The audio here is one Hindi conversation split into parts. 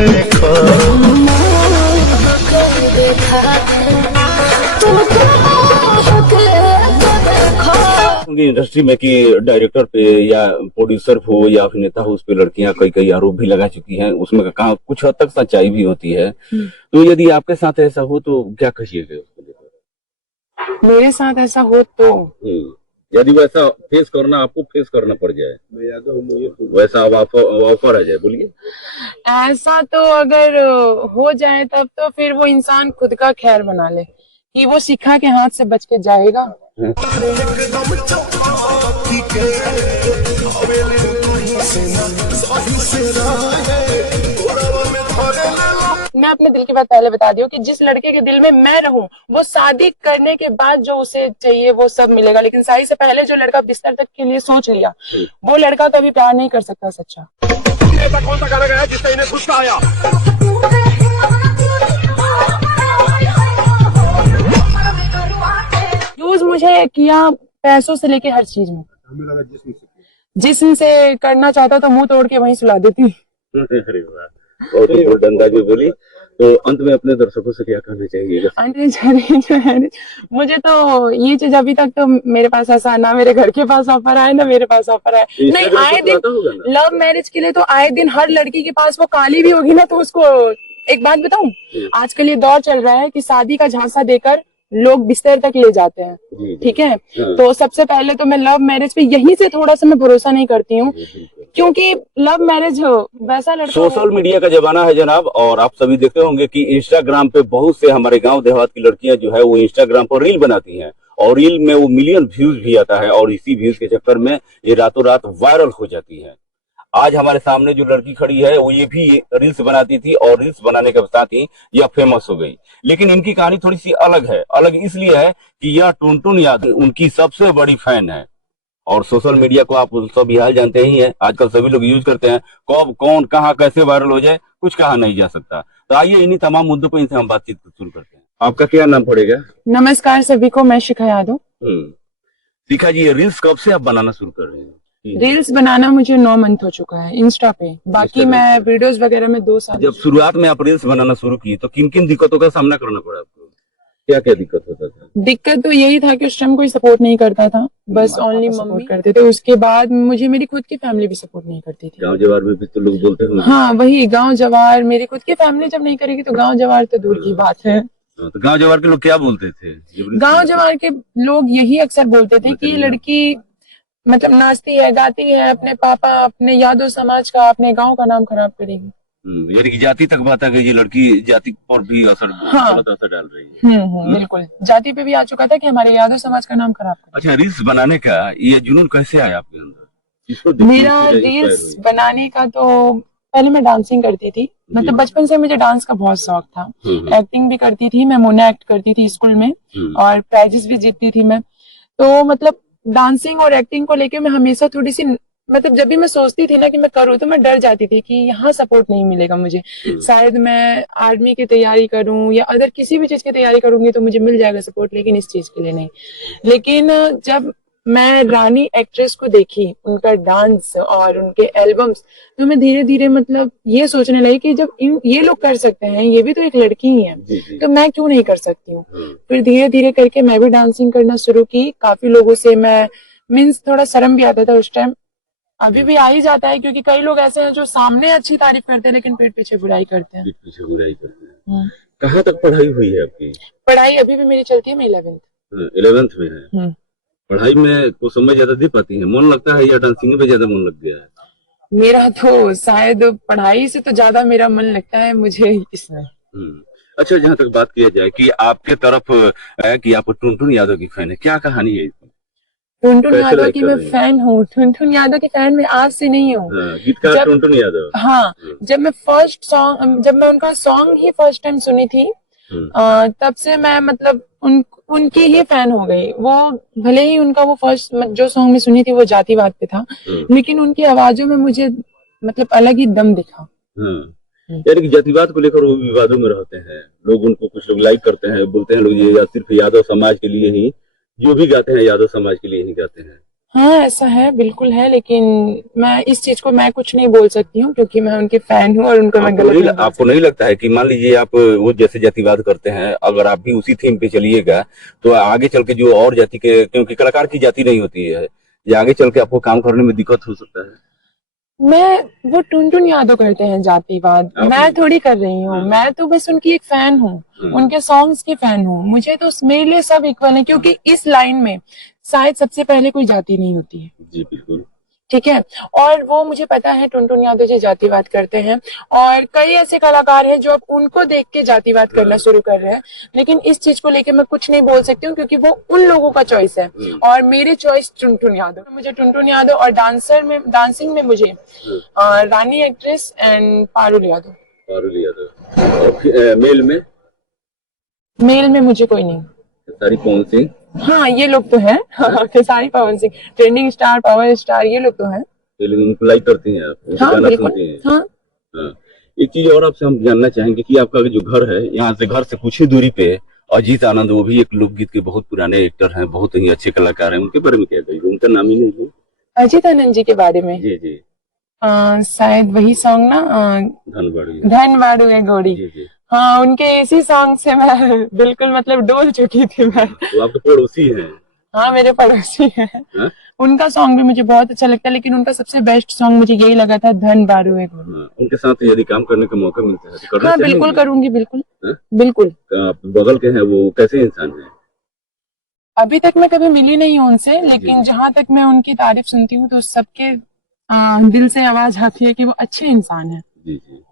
देखो। इंडस्ट्री में कि डायरेक्टर पे या प्रोड्यूसर हो या अभिनेता हो, उस पे लड़कियां कई कई आरोप भी लगा चुकी हैं, उसमें कहा कुछ हद तक सच्चाई भी होती है। तो यदि आपके साथ ऐसा हो तो क्या कहिएगा उसको लेकर? मेरे साथ ऐसा हो तो यदि वैसा फेस करना, आपको फेस करना पड़ जाए, वैसा अब ऑफर आ जाए, बोलिए। ऐसा तो अगर हो जाए तब तो फिर वो इंसान खुद का खैर बना ले कि वो शिखा के हाथ से बच के जाएगा। मैं अपने दिल की बात पहले बता दी हूँ कि जिस लड़के के दिल में मैं रहूं, वो शादी करने के बाद जो उसे चाहिए वो सब मिलेगा, लेकिन शादी से पहले जो लड़का बिस्तर तक के लिए सोच लिया, वो लड़का कभी प्यार नहीं कर सकता सच्चा। कौन सा गाना गाया जिससे इन्हें गुस्सा आया? यूज मुझे किया पैसों से लेके हर चीज में। जिस्म से करना चाहता तो मुंह तोड़ के वहीं सुला देती। अरे वाह, बहुत ही अंदाज में बोली। तो अंत में अपने दर्शकों से क्या कहना चाहिए? अंत में जो है, मुझे तो ये चीज अभी तक तो मेरे पास ऐसा ना मेरे घर के पास ऑफर आए ना मेरे पास ऑफर आए। नहीं, आए दिन लव मैरिज के लिए तो आए दिन हर लड़की के पास वो काली भी होगी ना, तो उसको एक बात बताऊं, आजकल ये दौर चल रहा है कि शादी का झांसा देकर लोग बिस्तर तक ले जाते हैं, ठीक है। तो सबसे पहले तो मैं लव मैरिज पे यहीं से थोड़ा सा मैं भरोसा नहीं करती हूँ, क्योंकि लव मैरिज वैसा लड़का। सोशल मीडिया का जमाना है जनाब, और आप सभी देखते होंगे कि इंस्टाग्राम पे बहुत से हमारे गांव देहात की लड़कियां जो है वो इंस्टाग्राम पर रील बनाती हैं, और रील में वो मिलियन व्यूज भी आता है, और इसी व्यूज के चक्कर में ये रातों रात वायरल हो जाती है। आज हमारे सामने जो लड़की खड़ी है वो ये भी रील्स बनाती थी, और रील्स बनाने के साथ ही यह फेमस हो गई। लेकिन इनकी कहानी थोड़ी सी अलग है। अलग इसलिए है कि यह टुनटुन यादव उनकी सबसे बड़ी फैन है, और सोशल मीडिया को आप सब हाल जानते ही हैं, आजकल सभी लोग यूज करते हैं। कब कौन कहाँ कैसे वायरल हो जाए कुछ कहा नहीं जा सकता। तो आइए इन्हीं तमाम मुद्दों पर इनसे हम बातचीत शुरू करते हैं। आपका क्या नाम पड़ेगा? नमस्कार सभी को, मैं शिखा यादव। शिखा जी, ये रील्स कब से आप बनाना शुरू कर रहे हैं? रील्स बनाना मुझे 9 मंथ हो चुका है इंस्टा पे। बाकी मैं वीडियोस वगैरह में 2 साल। जब शुरुआत में आप रील्स बनाना शुरू की तो किन किन दिक्कतों का सामना करना पड़ा आपको? क्या क्या दिक्कत होता था? दिक्कत तो यही था कि उस टाइम कोई सपोर्ट नहीं करता था, बस ओनली मम्मी करते थे। उसके बाद मुझे मेरी खुद की फैमिली भी सपोर्ट नहीं करती थी। गांव जवार में भी तो लोग बोलते हैं। हाँ वही, गांव जवार, मेरी खुद की फैमिली जब नहीं करेगी तो गांव जवार तो दूर की बात है। तो गांव जवार के लोग क्या बोलते थे? गांव जवार के लोग यही अक्सर बोलते थे कि लड़की मतलब नाचती है गाती है, अपने पापा अपने यादव समाज का अपने गांव का नाम खराब करेगी। यानी कि जाति तक बात आ गई, ये लड़की जाति पर भी असर, गलत असर डाल रही है। बिल्कुल, जाति पे भी आ चुका था कि हमारे यादव समाज का नाम खराब करेगी। अच्छा, रील्स बनाने का ये जुनून कैसे आया आपके अंदर? मेरा रील्स बनाने का तो पहले मैं डांसिंग करती थी, मतलब बचपन से मुझे डांस का बहुत शौक था। एक्टिंग भी करती थी मैं, मोना एक्ट करती थी स्कूल में, और प्राइजेस भी जीतती थी मैं। तो मतलब डांसिंग और एक्टिंग को लेके मैं हमेशा थोड़ी सी, मतलब जब भी मैं सोचती थी ना कि मैं करूँ तो मैं डर जाती थी कि यहाँ सपोर्ट नहीं मिलेगा मुझे, शायद मैं आर्मी की तैयारी करूँ या अदर किसी भी चीज की तैयारी करूंगी तो मुझे मिल जाएगा सपोर्ट, लेकिन इस चीज के लिए नहीं। लेकिन जब मैं रानी एक्ट्रेस को देखी, उनका डांस और उनके एल्बम्स, तो मैं धीरे धीरे मतलब ये सोचने लगी कि जब ये लोग कर सकते हैं, ये भी तो एक लड़की ही है, तो मैं क्यों नहीं कर सकती हूँ। फिर धीरे धीरे करके मैं भी डांसिंग करना शुरू की। काफी लोगों से मैं मीन्स थोड़ा शर्म भी आता था उस टाइम, अभी भी आ ही जाता है, क्योंकि कई लोग ऐसे हैं जो सामने अच्छी तारीफ करते हैं लेकिन पीठ पीछे बुराई करते हैं। कहाँ तक पढ़ाई हुई है आपकी? पढ़ाई अभी भी मेरी चलती है, मैं 11th में है। पढ़ाई में कुछ समझ ज्यादा दे पाती है, मन लगता है, या डांसिंग में ज्यादा मन लग गया है? मेरा तो शायद पढ़ाई से तो ज्यादा मेरा मन लगता है मुझे इसमें। अच्छा, जहाँ तक बात किया जाए कि आपके तरफ है कि आप टुनटुन यादव की फैन है, क्या कहानी है इसमें? टुनटुन यादव की मैं फैन हूँ। टुनटुन यादव की फैन मैं आज से नहीं हूँ। गीतकार टुनटुन यादव। हाँ, जब मैं उनका सॉन्ग ही फर्स्ट टाइम सुनी थी, तब से मैं मतलब उनकी ही फैन हो गई। वो भले ही उनका वो फर्स्ट जो सॉन्ग में सुनी थी वो जातिवाद पे था, लेकिन उनकी आवाजों में मुझे मतलब अलग ही दम दिखा। यानी कि जातिवाद को लेकर वो विवादों में रहते हैं लोग, उनको कुछ लोग लाइक करते हैं, बोलते हैं लोग ये सिर्फ यादव समाज के लिए ही, जो भी गाते हैं यादव समाज के लिए ही गाते हैं। हाँ ऐसा है, बिल्कुल है, लेकिन मैं इस चीज को मैं कुछ नहीं बोल सकती हूँ क्योंकि मैं उनकी फैन हूँ और उनको मैं गलत नहीं बोल आपको नहीं लगता है कि मान लीजिए आप वो जैसे जातिवाद करते हैं, अगर आप भी उसी थीम पे चलिएगा तो आगे चल के जो और जाति के, क्योंकि कलाकार की जाति नहीं होती है, ये आगे चल के आपको काम करने में दिक्कत हो सकता है। मैं वो टुनटुन यादव करते हैं जातिवाद, मैं थोड़ी कर रही हूँ। मैं तो बस उनकी एक फैन हूँ, उनके सॉन्ग्स की फैन हूँ। मुझे तो मेरे लिए सब इक्वल है क्योंकि इस लाइन में शायद सबसे पहले कोई जाति नहीं होती है। जी बिल्कुल। ठीक है, और वो मुझे पता है टुनटुन यादव जी जातिवाद करते हैं और कई ऐसे कलाकार हैं जो अब उनको देख के जातिवाद करना शुरू कर रहे हैं, लेकिन इस चीज को लेके मैं कुछ नहीं बोल सकती हूँ क्योंकि वो उन लोगों का चॉइस है और मेरी चॉइस टुनटुन यादव। मुझे टुनटुन यादव और डांसिंग में मुझे रानी एक्ट्रेस एंड पारुल यादव। पारुल यादव। और मेल में मुझे कोई नहीं। सारी कौन सी? हाँ ये लोग तो हैं, Khesari Pawan Singh, trending star, power star, ये लोग तो हैं। उनको लाइक करती हैं आप? हाँ बिल्कुल। हाँ। हाँ। एक चीज और आपसे हम जानना चाहेंगे कि आपका जो घर है, यहाँ से घर से कुछ ही दूरी पे अजीत आनंद, वो भी एक लोकगीत के बहुत पुराने एक्टर हैं, बहुत ही अच्छे कलाकार हैं, उनके बारे में क्या कहिए? उनका नाम ही नहीं है। अजीत आनंद जी के बारे में? जी जी। शायद वही सॉन्ग ना, धनबाड़ू है गोरी। जी जी। हाँ, उनके इसी सॉन्ग से मैं बिल्कुल मतलब डोल चुकी थी मैं। तो आपके पड़ोसी हैं? हाँ मेरे पड़ोसी हैं। हा? उनका सॉन्ग भी मुझे बहुत अच्छा लगता है, लेकिन उनका सबसे बेस्ट सॉन्ग मुझे यही लगा था, धन बारू है गोरी। उनके साथ यदि काम करने का मौका मिलता है तो करना हाँ बिल्कुल करूंगी, बिल्कुल। हा? बिल्कुल। आप बगल के हैं, वो कैसे इंसान है? अभी तक मैं कभी मिली नहीं हूँ उनसे, लेकिन जहाँ तक मैं उनकी तारीफ सुनती हूँ तो सबके दिल से आवाज आती है कि वो अच्छे इंसान है। जी जी।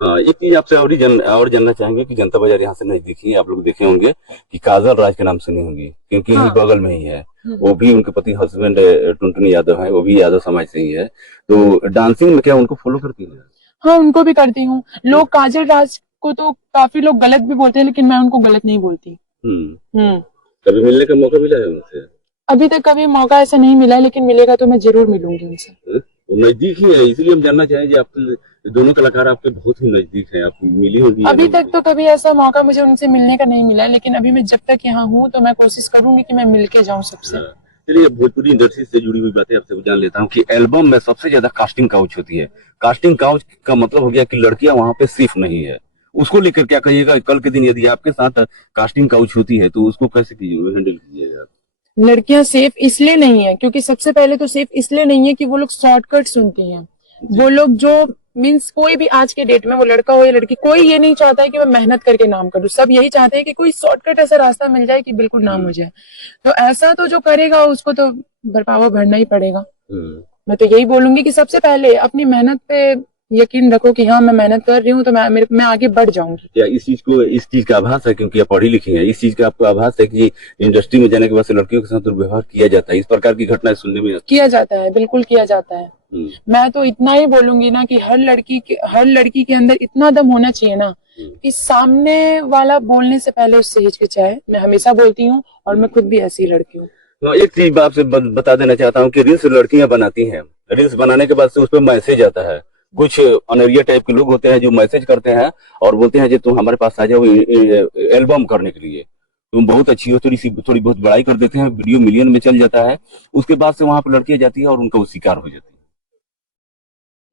एक चीज आपसे और जानना चाहेंगे कि जनता बाजार यहाँ से नजदीक ही आप लोग देखे होंगे कि काजल राज के नाम सुने होंगे, क्योंकि हाँ। बगल में ही है। वो भी, उनके पति हस्बैंड टुनटुन यादव है, वो भी यादव समाज से ही है। तो डांसिंग में क्या उनको फॉलो करती है? हाँ उनको भी करती हूँ। लोग काजल राज को तो काफी लोग गलत भी बोलते हैं, लेकिन मैं उनको गलत नहीं बोलती। कभी मिलने का मौका मिला है उनसे? अभी तक कभी मौका ऐसा नहीं मिला, लेकिन मिलेगा तो मैं जरूर मिलूंगी उनसे। नजदीक ही है, इसलिए हम जानना चाहेंगे, आप दोनों कलाकार आपके बहुत ही नजदीक हैं, आप मिली होगी? अभी तक तो कभी ऐसा मौका मुझे उनसे मिलने का नहीं मिला, लेकिन अभी मैं जब तक यहाँ हूँ तो मैं कोशिश करूंगी कि मैं मिलके जाऊँ सबसे। चलिए, भोजपुरी इंडस्ट्री से जुड़ी हुई बातें आपसे जान लेता हूँ कि एल्बम में सबसे ज्यादा कास्टिंग काउच होती है। कास्टिंग काउच का मतलब हो गया कि लड़कियां वहाँ पे सेफ नहीं है, उसको लेकर क्या कहिएगा? कल के दिन यदि आपके साथ कास्टिंग काउच होती है तो उसको कैसे हैंडल कीजिएगा? लड़कियां सेफ इसलिए नहीं है क्योंकि सबसे पहले तो सेफ इसलिए नहीं है कि वो लोग शॉर्टकट सुनती हैं। वो लोग जो मीन्स कोई भी आज के डेट में, वो लड़का हो या लड़की, कोई ये नहीं चाहता है कि मैं मेहनत करके नाम करूं। सब यही चाहते हैं कि कोई शॉर्टकट ऐसा रास्ता मिल जाए कि बिल्कुल नाम हो जाए। तो ऐसा तो जो करेगा उसको तो भरपावा भरना ही पड़ेगा। मैं तो यही बोलूंगी कि सबसे पहले अपनी मेहनत पे यकीन रखो कि हाँ मैं मेहनत कर रही हूँ तो मैं आगे बढ़ जाऊंगी। क्या इस चीज का आभास है, क्योंकि आप पढ़ी लिखी हैं, इस चीज का आपको आभास है कि इंडस्ट्री में जाने के बाद से लड़कियों के साथ दुर्व्यवहार किया जाता है? इस प्रकार की घटनाएं सुनने में किया जाता है, बिल्कुल किया जाता है। मैं तो इतना ही बोलूंगी ना कि हर लड़की के अंदर इतना दम होना चाहिए ना कि सामने वाला बोलने से पहले उससे हिचकिचाए। मैं हमेशा बोलती हूँ और मैं खुद भी ऐसी लड़की हूँ। तो एक चीज आपसे बता देना चाहता हूँ कि रील्स लड़कियां बनाती हैं, रील्स बनाने के बाद से उस पर मैसेज आता है। कुछ अनरिया टाइप के लोग होते हैं जो मैसेज करते हैं और बोलते हैं कि तुम हमारे पास आ जाओ एल्बम करने के लिए, तुम बहुत अच्छी हो, थोड़ी बहुत बड़ाई कर देते हैं, वीडियो मिलियन में चल जाता है। उसके बाद से वहां पर लड़कियां जाती है और उनका वो शिकार हो जाती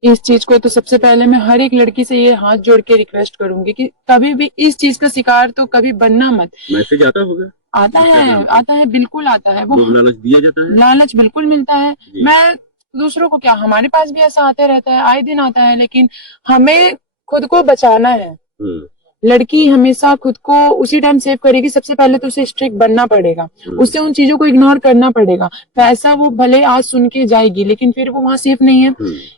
है। इस चीज को तो सबसे पहले मैं हर एक लड़की से ये हाथ जोड़ के रिक्वेस्ट करूंगी कि कभी भी इस चीज का शिकार तो कभी बनना मत। मैसेज आता होगा? आता है, बिल्कुल आता है। वो लालच दिया जाता है? लालच बिल्कुल मिलता है। मैं दूसरों को क्या, हमारे पास भी ऐसा आते रहता है, आए दिन आता है, लेकिन हमें खुद को बचाना है। लड़की हमेशा खुद को उसी टाइम सेव करेगी। सबसे पहले तो उसे स्ट्रिक्ट बनना पड़ेगा, उससे उन चीजों को इग्नोर करना पड़ेगा। पैसा वो भले आज सुन के जाएगी लेकिन फिर वो वहां सेफ नहीं है।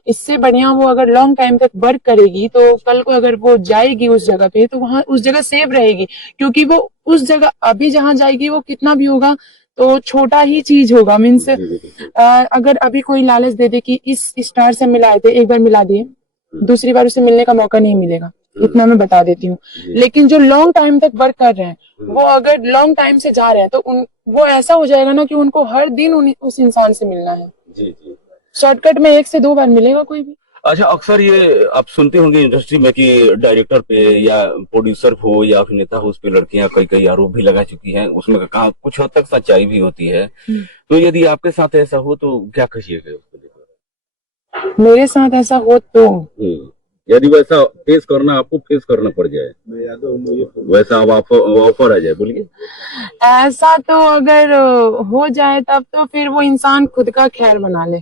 इससे बढ़िया वो अगर लॉन्ग टाइम तक वर्क करेगी तो कल को अगर वो जाएगी उस जगह पे तो वहां उस जगह सेफ रहेगी, क्योंकि वो उस जगह अभी जहां जाएगी वो कितना भी होगा तो छोटा ही चीज होगा। मीन्स अगर अभी कोई लालच दे दे कि इस स्टार से मिलाए थे, एक बार मिला दिए, दूसरी बार उसे मिलने का मौका नहीं मिलेगा, इतना मैं बता देती हूँ। लेकिन जो लॉन्ग टाइम तक वर्क कर रहे हैं, वो अगर लॉन्ग टाइम से जा रहे हैं तो वो ऐसा हो जाएगा ना कि उनको हर दिन उस इंसान से मिलना है। शॉर्टकट में 1 से 2 बार मिलेगा कोई भी। अच्छा, अक्सर ये आप सुनते होंगे इंडस्ट्री में कि डायरेक्टर पे या प्रोड्यूसर हो या अभिनेता हो, उस पे लड़कियां कई कई आरोप भी लगा चुकी हैं, उसमें कहा कुछ हद तक सच्चाई भी होती है। तो यदि आपके साथ ऐसा हो तो क्या कहिएगा उसको लेकर? मेरे साथ ऐसा हो तो यदि वैसा फेस करना, आपको फेस करना पड़ जाए, वैसा अब ऑफर आ जाए, बोलिए। ऐसा तो अगर हो जाए तब तो फिर वो इंसान खुद का ख्याल बना ले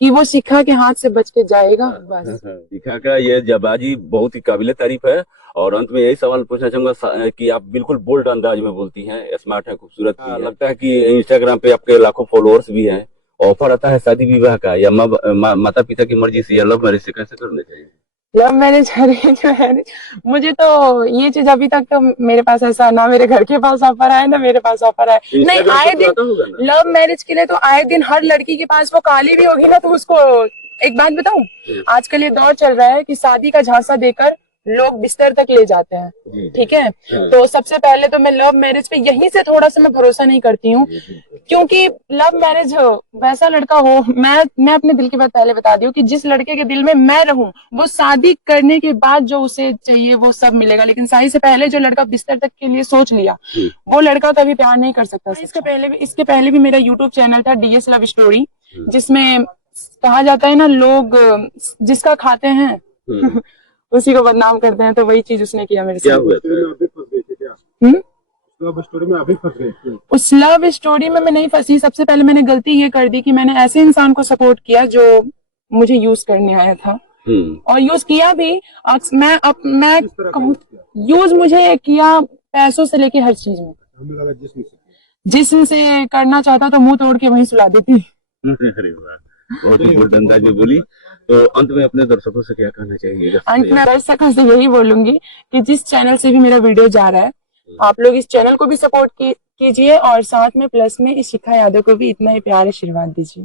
कि वो शिखा के हाथ से बच के जाएगा बस। शिखा का ये जबाजी बहुत ही काबिले तारीफ है। और अंत में यही सवाल पूछना चाहूंगा कि आप बिल्कुल बोल्ड अंदाज में बोलती हैं, स्मार्ट है, खूबसूरत भी है। लगता है कि इंस्टाग्राम पे आपके लाखों फॉलोअर्स भी हैं। ऑफर आता है शादी विवाह का या माता पिता की मर्जी से या लव मैरिज से, कैसे करने चाहिए? लव मैरिज अरेंज मैरिज, मुझे तो ये चीज अभी तक तो मेरे पास ऐसा ना मेरे घर के पास ऑफर आया ना मेरे पास ऑफर आया। नहीं, आए दिन लव मैरिज के लिए तो आए दिन हर लड़की के पास वो काली भी होगी ना, तो उसको एक बात बताऊं, आजकल ये दौर चल रहा है कि शादी का झांसा देकर लोग बिस्तर तक ले जाते हैं, ठीक है। तो सबसे पहले तो मैं लव मैरिज पे यहीं से थोड़ा सा मैं भरोसा नहीं करती हूँ, क्योंकि लव मैरिज वैसा लड़का हो, मैं अपने दिल की बात पहले बता दी हूँ कि जिस लड़के के दिल में मैं रहूं, वो शादी करने के बाद जो उसे चाहिए वो सब मिलेगा, लेकिन शादी से पहले जो लड़का बिस्तर तक के लिए सोच लिया, वो लड़का कभी प्यार नहीं कर सकता। इसके पहले भी मेरा यूट्यूब चैनल था DS लव स्टोरी, जिसमें कहा जाता है ना, लोग जिसका खाते हैं उसी को बदनाम करते हैं, तो वही चीज उसने किया मेरे साथ। लव स्टोरी में अभी फंस गए? उस लव स्टोरी में मैं नहीं फंसी। सबसे पहले मैंने गलती ये कर दी कि मैंने ऐसे इंसान को सपोर्ट किया जो मुझे यूज करने आया था, और यूज किया भी। मैं कहूँ, यूज मुझे किया पैसों से लेके हर चीज में। हमें लगा जिस्म से करना चाहता तो मुंह तोड़ के वहीं सुला देती। अरे वाह, बहुत ही बोल्ड अंदाज में बोली। तो अंत में अपने दर्शकों से क्या कहना चाहिए? अंत में दर्शकों से यही बोलूंगी कि जिस चैनल से भी मेरा वीडियो जा रहा है, आप लोग इस चैनल को भी सपोर्ट कीजिए और साथ में प्लस में इस शिखा यादव को भी इतना ही प्यार आशीर्वाद दीजिए।